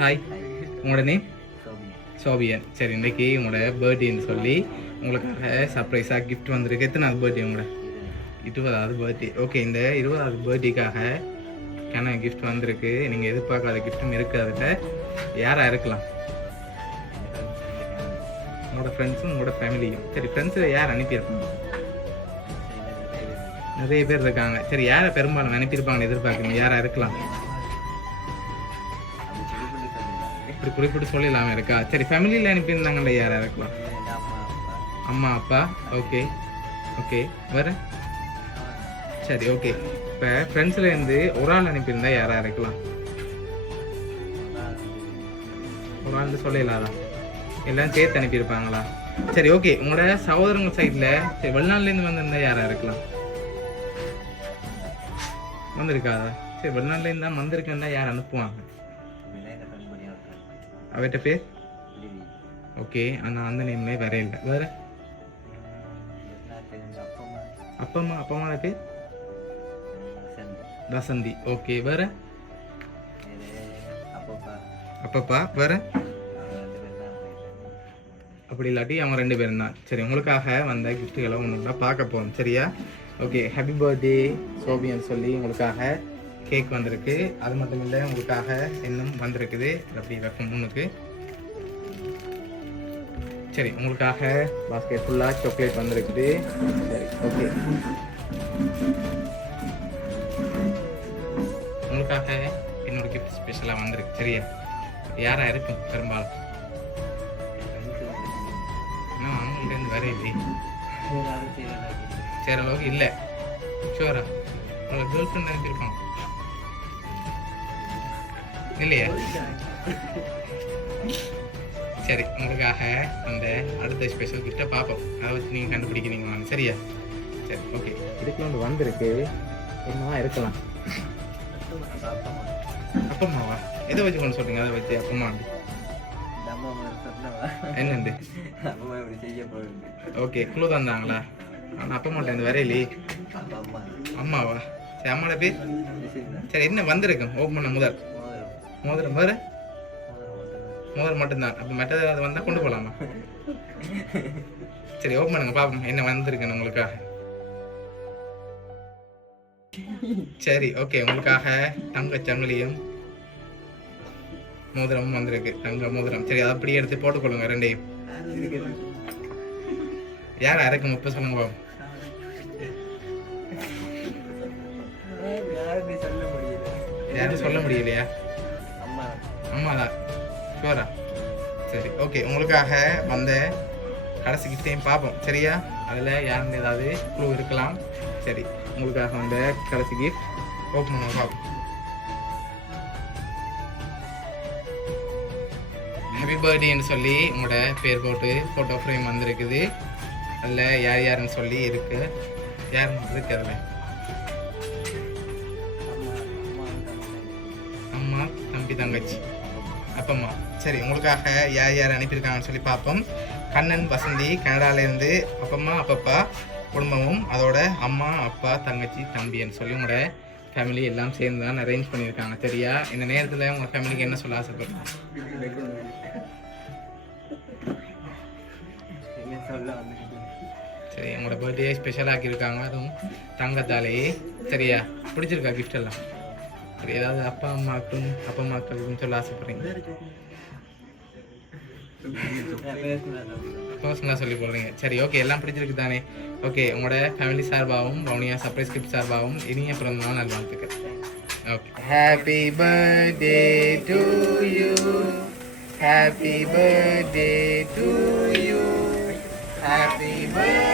Hi, உங்களோட name? Shopian. சரி, இன்றைக்கி உங்களோட பர்த்டேன்னு சொல்லி உங்களுக்காக சர்ப்ரைஸாக கிஃப்ட் வந்திருக்கு. எத்தனாவது பர்த்டே உங்களோட? 20வது பர்த்டே. ஓகே, இந்த 20வது பர்த்டேக்காக கிஃப்ட் வந்திருக்கு. நீங்கள் எதிர்பார்க்காத கிஃப்ட்டும் இருக்குது. அதில் யாராக இருக்கலாம்? உங்களோட ஃப்ரெண்ட்ஸும் உங்களோட ஃபேமிலியும். சரி, ஃப்ரெண்ட்ஸில் யார் அனுப்பியிருப்பாங்க? நிறைய பேர் இருக்காங்க. சரி, யாரை பெரும்பாலும் அனுப்பியிருப்பாங்கன்னு எதிர்பார்க்குறீங்க? யாராக இருக்கலாம்? இப்படி குறிப்பிட்டு சொல்லிடலாமல் இருக்கா? சரி, ஃபேமிலியில் அனுப்பியிருந்தாங்கல்ல, யாராக இருக்கலாம்? அம்மா அப்பா. ஓகே ஓகே, வேறு? சரி, ஓகே. இப்போ ஃப்ரெண்ட்ஸ்லேருந்து ஒரு ஆள் அனுப்பியிருந்தா யாராக இருக்கலாம்? ஒரு ஆள் சொல்லிடலாம், எல்லாம் சேர்த்து அனுப்பியிருப்பாங்களா? சரி, ஓகே. உங்களோட சகோதரங்க சைடில் சரி வெளிநாட்டிலேருந்து வந்திருந்தா யாராக இருக்கலாம்? வந்திருக்காதா? சரி, வெளிநாட்டிலேருந்து தான் வந்திருக்கேன்னா யார் அனுப்புவாங்க? அவர்கிட்ட பேர்? ஓகே, ஆனால் அந்த நேம்லேயே வேற இல்லை. வேறு? அப்பா அம்மாவோட பேர்? வசந்தி. ஓகே, வேறு? அப்பப்பா. வேறு? அப்படி இல்லாட்டி அவங்க 2 பேரும் தான். சரி, உங்களுக்காக வந்த கிஃப்ட்டுகளை ஒன்று பார்க்க போகிறோம். சரியா? ஓகே, ஹாப்பி பர்த்டே சோபின்னு சொல்லி உங்களுக்காக கேக் வந்திருக்கு. அது மட்டும் இல்லை, உங்களுக்காக இன்னும் வந்திருக்குது. அப்படி வைக்கும் முன்னுக்கு. சரி, உங்களுக்காக பாஸ்கெட் ஃபுல்லாக சாக்லேட் வந்திருக்குது. சரி, ஓகே. உங்களுக்காக இன்னொரு கிஃப்ட் ஸ்பெஷலாக வந்திருக்கு. சரியா? யாராக இருக்கும் பெரும்பாலும்? இன்னும் அவங்கள்டேருந்து வேற இல்லை. சரி, அளவுக்கு இல்லை. ஷுவரா? உங்களை கேர்ள் ஃப்ரெண்ட் அனுப்பியிருப்பாங்க இல்லையா? சரி, உங்களுக்காக அந்த அடுத்த ஸ்பெஷல் கிஃப்ட்டை பார்ப்போம். அதை வச்சு நீங்கள் கண்டுபிடிக்கிறீங்க வாங்க. சரியா? சரி, ஓகே. இதுக்குள்ள ஒன்று வந்திருக்கு. என்னவா இருக்கலாம்? அப்பம்மாவா? எதை வச்சு கொண்டு சொல்றீங்க? அதை வச்சு அப்பம்மா என்னண்டு? ஓகே, குழு தந்தாங்களா? ஆனால் அப்பம்மாட்ட இந்த வரையிலே அம்மாவா? சரி, அம்மாவோட பேர்? சரி, என்ன வந்திருக்கு? ஓப்பன் பண்ண மோதிரம். வேறு? மோதிரம் மட்டும்தான். அப்போ மற்றது அது வந்தால் கொண்டு போகலாமா? சரி, ஓப்பன் பண்ணுங்க பார்ப்போம் என்ன வந்திருக்குன்னு உங்களுக்காக. சரி, ஓகே. உங்களுக்காக தங்க சங்கிலியும் மோதிரமும் வந்திருக்கு. தங்க மோதிரம். சரி, அதை அப்படியே எடுத்து போட்டுக்கொள்ளுங்க 2ஐயும். யாரா இறக்கும் இப்போ சொல்லுங்க பாபு. யாரும் சொல்ல முடியலையா? அம்மாதான். ஷுவரா? சரி, ஓகே. உங்களுக்காக வந்த கடைசி கிஃப்டையும் பார்ப்போம். சரியா? அதில் யாருன்னு ஏதாவது க்ளூ இருக்கலாம். சரி, உங்களுக்காக வந்த கடைசி கிஃப்ட் ஓப்பன் பண்ண பார்ப்போம். ஹாப்பி பர்த்டேன்னு சொல்லி உங்களோட பேர் போட்டு ஃபோட்டோ ஃப்ரேம் வந்திருக்குது. அதில் யாருன்னு சொல்லி இருக்கு. யாருன்னு இருக்கு அதில்? அம்மா, தம்பி, தங்கச்சி, அப்பம்மா. சரி, உங்களுக்காக யார் அனுப்பியிருக்காங்கன்னு சொல்லி பார்ப்போம். கண்ணன், வசந்தி, கனடாலேருந்து அப்பம்மா அப்பப்பா குடும்பமும் அதோட அம்மா அப்பா தங்கச்சி தம்பின்னு சொல்லி உங்களோட ஃபேமிலி எல்லாம் சேர்ந்து தான் அரேஞ்ச் பண்ணியிருக்காங்க. சரியா? இந்த நேரத்தில் உங்கள் ஃபேமிலிக்கு என்ன சொல்ல ஆசைப்படுறீங்க? சரி, உங்களோட பர்த்டே ஸ்பெஷல் ஆக்கியிருக்காங்க, அதுவும் தங்கத்தாலேயே. சரியா? பிடிச்சிருக்கா கிஃப்ட் எல்லாம்? சரி, ஏதாவது அப்பா அம்மாக்களுக்கும் சொல்ல ஆசைப்படுறீங்க? பர்சனலாக சொல்லி போடுறீங்க. சரி, ஓகே. எல்லாம் பிடிச்சிருக்கு தானே? ஓகே, உங்களோட ஃபேமிலி சார்பாகவும் வவுனியா சர்ப்ரைஸ் கிஃப்ட் சார்பாகவும் இனிய பிறந்தநாள் நல்வாழ்த்துக்கள். Okay. Happy birthday to you. Happy birthday to you. Happy birthday.